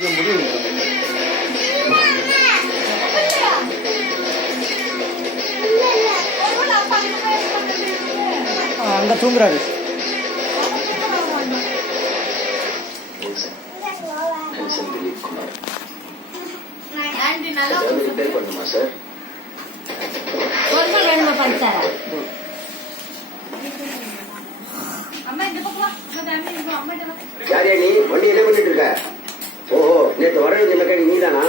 அங்கே தூங்குறாரு. பண்ணுமா சார்? வேணுமா பஞ்சாரா? யாரியா நீ? வண்டி என்ன பண்ணிட்டு இருக்க? ஓஹோ, நேற்று வர வேண்டிய மெக்கானிக் நீ தானா?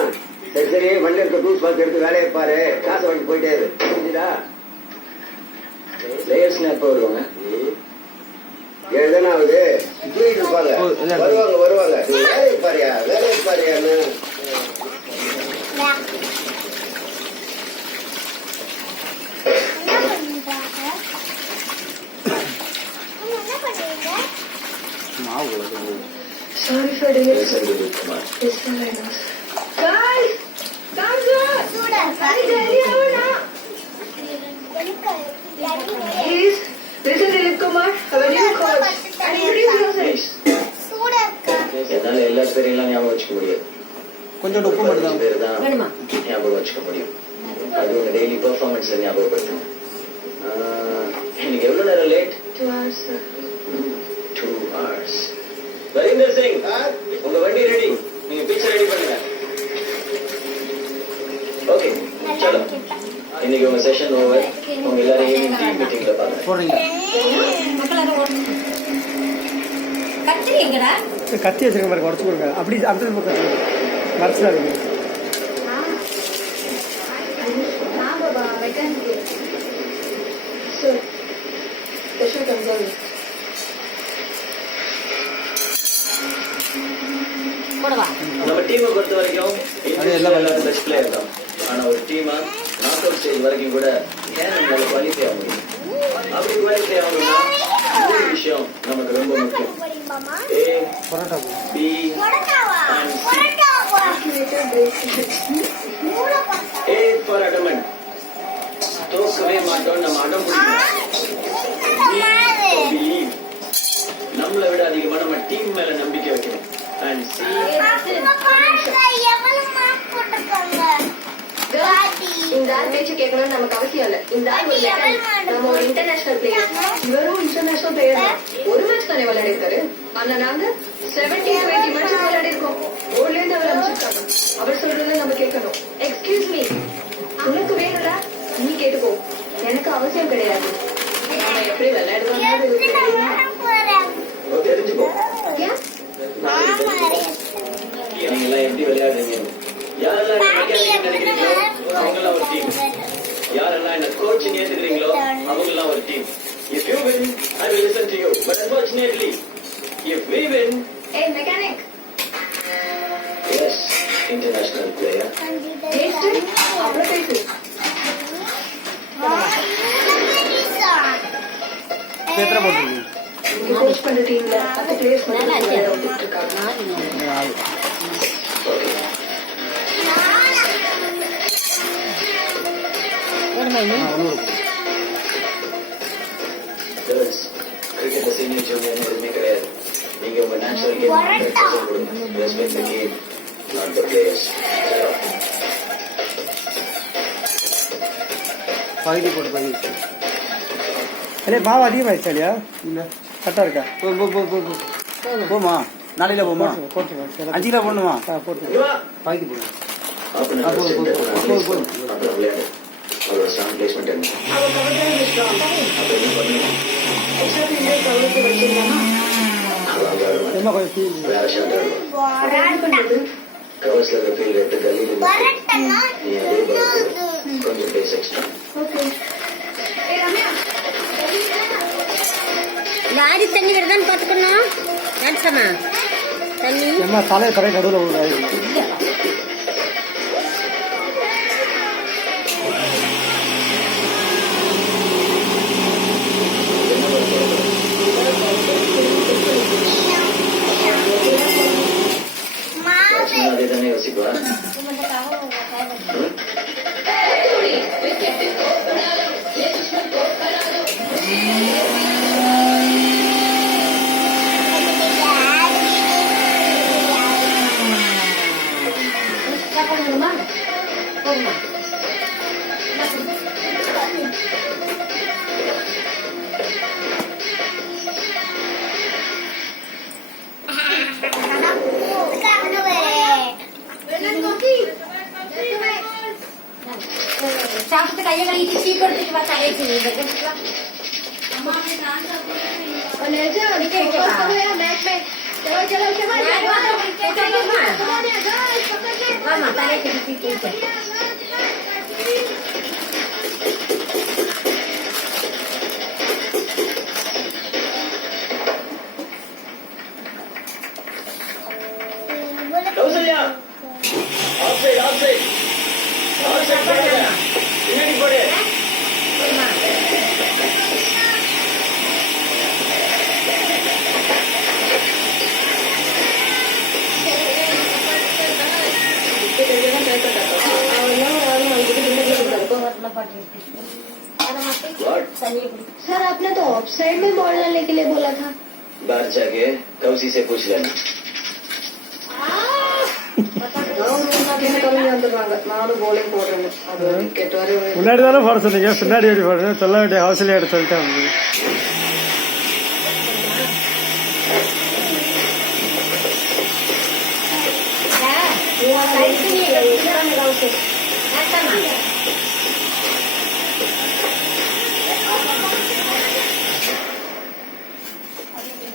சரி சரி, வண்டி இருக்க டூல்ஸ் பார்த்து எடுத்து வேலையை பாரு, காசை வாங்கி போயிட்டே இரு. புரிஞ்சுதா? லேயர்ஸ்னா எப்போ வருவாங்க? 7 தானே ஆகுது. தூக்கிட்டு இருப்பாங்க. வருவாங்க. வேலையை பாரியான்னு. Sorry for delaying. Yes, guys, come Please, this is Dilip Kumar, our new coach. And introduce yourself. என்னால எல்லா பேரையும் ஞாபகம் வச்சுக்க முடியும். கொஞ்சம் உப்பு மட்டும் பேர் தான் ஞாபகம் வச்சுக்க முடியும். அது உங்க டெய்லி பெர்ஃபார்மன்ஸ் ஞாபகப்படுத்தும். எனக்கு எவ்வளவு நேரம் late? 2 hours, sir. 2 hours. Varinder Singh, உங்க வண்டி ரெடி. நீங்க பிக்சர் ரெடி பண்ணுங்க. ஓகே, சலோ. இன்னைக்கு உங்க செஷன் ஓவர். உங்க எல்லாரையும் டீம் மீட்டிங்ல பாருங்க. போறீங்க. கத்தி எங்கடா? கத்தி வச்சிருக்க மாதிரி உடச்சு கொடுங்க. அப்படி அந்த பக்கம் மறைச்சா இருக்கு. Sir, special concern. போடவா? நம்ம டீமை பொறுத்த வரைக்கும் எல்லாரும் பெஸ்ட் பிளேயர் தான். ஆனா ஒரு டீமா நாக் அவுட் ஸ்டேஜ் வரைக்கும் கூட ஏன் நம்மளால குவாலிஃபை ஆக முடியும்? அப்படி குவாலிஃபை ஆகணும்னா ஒரு விஷயம் நமக்கு ரொம்ப முக்கியம். A, B, and C. A for adamant. தோக்கவே மாட்டோம், நம்ம அடம் பிடிக்கணும். நம்மளை விட அதிகமா நம்ம டீம் மேல நம்பிக்கை வைக்கணும். And C, இந்த ஆள் பேச்சு கேட்கணும்னு நமக்கு அவசியம் இல்ல. இந்த ஆள் ஒரு நம்ம ஒரு இன்டர்நேஷனல் பிளேயர். இவரும் இன்டர்நேஷனல் பிளேயர் தான். ஒரு மேட்ச் தானே விளையாடிருக்காரு. ஆனா நாங்க 17-20 மேட்ச் விளையாடிருக்கோம். போர்ட்ல இருந்து அவர் அனுப்பிச்சிருக்காங்க. அவர் சொல்றதை நம்ம கேட்கணும். எக்ஸ்கியூஸ் மீ, உனக்கு வேணும்ல நீ கேட்டுக்கோ. எனக்கு அவசியம் கிடையாது. நம்ம எப்படி விளையாடுவாங்க தெரிஞ்சுக்கோ. ஏன் நீங்க எல்லாம் எப்படி விளையாடுறீங்க? யாரெல்லாம் நினைக்கிறீங்களோ அவங்கெல்லாம் ஒரு டீம். யாரெல்லாம் என்ன கோச் ஏத்துக்கிறீங்களோ அவங்கெல்லாம் ஒரு team. If you win, I will listen to you. But unfortunately, if we win, hey mechanic. Yes, international player. Taste it. அப்புறம் பேசு. எத்தனை போட்டுருக்கீங்க? கோச் பண்ற டீம்ல 10 பிளேயர்ஸ் மட்டும் விளையாடிட்டு இருக்காங்க. Girls, cricket senior junior எதுவுமே கிடையாது. நீங்க உங்க நேச்சுரல் கேம் கொடுங்க. Respect the game, not the players. பகுதி போட்டு பகுதி. அலே பாவம் அதிகமாகிடுச்சா இல்லையா? இல்லை கரெக்டாக இருக்கா? போமா நாளையில போமா? போட்டுருங்க. 5 கிலோ போடணுமா? போட்டு பகுதி போடுங்க. போதும். அவரோட ஸ்ட்ராங் பிளேஸ்மெண்ட் என்ன? வேற ஷாட் கவர்ஸ்ல இருக்க ஃபீல்ட் எடுத்து கல்லில் நீ அதே கொஞ்சம் பேஸ் எக்ஸ்ட்ரா. லாரி தண்ணி வருதான்னு பார்த்துக்கணும். நினச்சமா தண்ணி தலையை தரை நடுவில் அதே தானே யோசிப்பா. போடுமா போடுமா சாப்பிட்டு கையை கழிச்சு சீ கொடுத்துட்டு வா தலையை வாமா தலையை கழிச்சு கௌசல்யா ஆஃப்சைட் ஆஃப்சைட் ஆஃப்சைட் போடுங்க பின்னாடி போடு सर आपने तो ऑफ साइड में बॉल डालने के लिए बोला था। बाहर जाके कौसी से पूछ लेना முன்னாடி தானே போட சொன்னீங்க பின்னாடி எப்படி போடுறேன் சொல்ல வேண்டிய ஹவுஸ்லேயே எடுத்து சொல்லிட்டேன்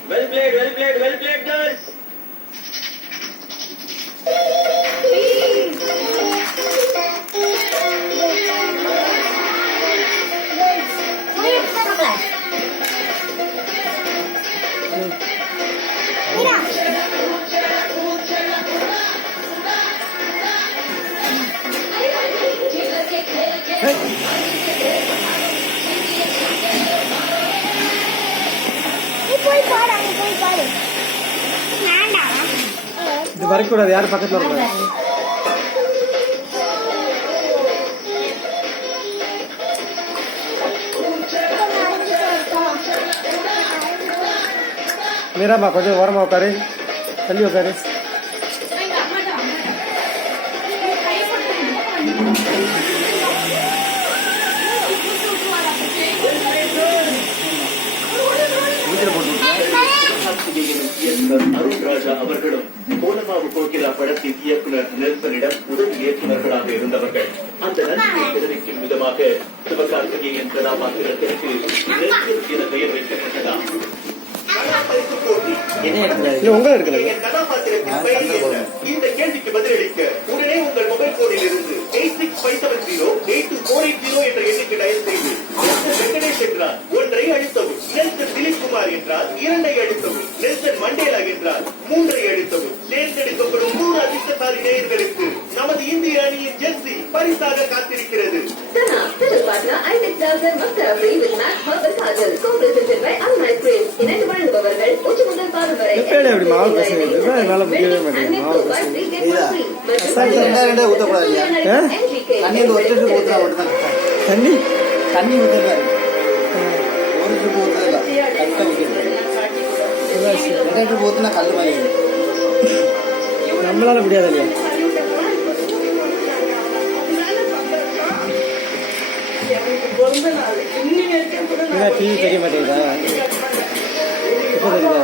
Well played, well played, well played, girls. இது வரக்கூடாது யாரும் பக்கத்துல வரக்கூடாது மீராமா கொஞ்சம் ஓரமா உட்காரு தள்ளி உட்காரு அருண் ராஜா அவர்களும் கோலமாவு கோகிலா படத்தின் இயக்குனர் நெல்சனிடம் உதவி இயக்குநர்களாக இருந்தவர்கள். அந்த நன்றியை தெரிவிக்கும் விதமாக சிவகார்த்திகேயன் கதாபாத்திரத்திற்கு நெல்சன் என பெயர் வைக்கப்பட்டதா? உங்களை எடுக்கல இந்த கேள்விக்கு பதிலளிக்க உடனே உங்கள் மொபைல் போனில் இருந்து 8657082480 என்ற எண்ணுக்கு டயல் செய்து வெங்கடேஷ் என்றால் ஒன்றை அழுத்தவும், நெல்சன் திலீப் குமார் என்றால் 2ஐ அழுத்தவும், நெல்சன் மண்டேலா என்றால் 3ஐ அழுத்தவும். தேர்ந்தெடுக்கப்படும் 3 அதிர்ஷ்டசாலி நேயர்களுக்கு நமது இந்திய அணியின் ஜெர்சி பரிசாக காத்திருக்கிறது. தண்ணி தண்ணி ஊற்றுல ஒரு ட்ரிப் ஊற்றுல கரெக்டாக ஊற்றிடுறேன். ட்ரிப் ஊற்றுனா கல் மாதிரி நம்மளால முடியாது இல்லையா டிவி தெரிய மாட்டேங்குதா இப்போ தெரியுதா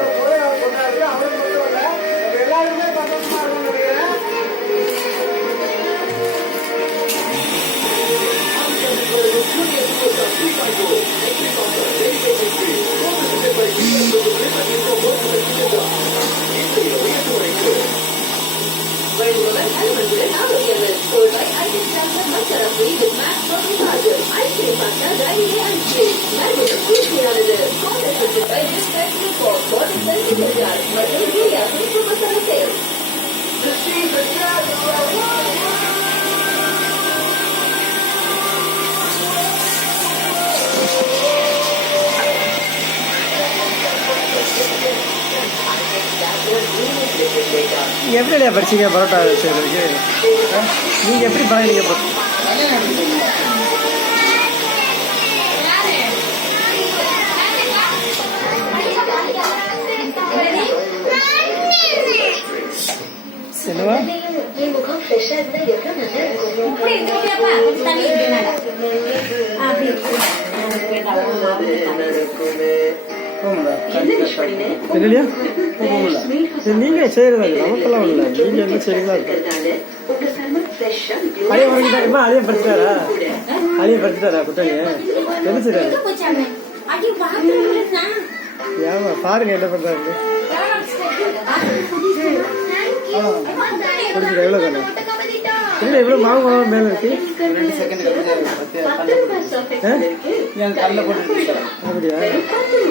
எப்படியா படிச்சீங்க பரோட்டா செய்யறதுக்கு? நீங்க எப்படி பழகினீங்க? என்ன என்னவா என் முகம் ஃப்ரெஷ்ஷா இருந்தா எவ்வளவு நல்லா இருக்கும். இப்படி எடுத்துக்கிட்டியாப்பா? கொஞ்சம் தண்ணி இருக்குனால. அப்படி இருக்கு. போகல என்ன விஷ் பண்ணு? இல்லையா இது நீங்க செய்யறதா நமக்கெல்லாம் இல்லை நீங்க என்ன செய்யறதா இருக்கு இருக்கிறதால உங்க சல்மான் ஃப்ரெஷ்ஷா அழிய படுத்தாருமா அழிய படுத்தாரா அழிய படுத்தாரா குட்டாளிய என்ன செய்யறாரு எங்க போச்சாமே? அடி வாங்குறவங்கள நான். ஏமா பாருங்க என்ன பண்றாரு குடிச்சிட்டு எவ்வளவு தானே இல்லை இவ்வளவு மாவு மாவு மேல இருக்கு 2 செகண்ட் கழிச்சு பத்தியா கல்ல போட்டு இருக்கு. என் கல்ல போட்டு அப்படியா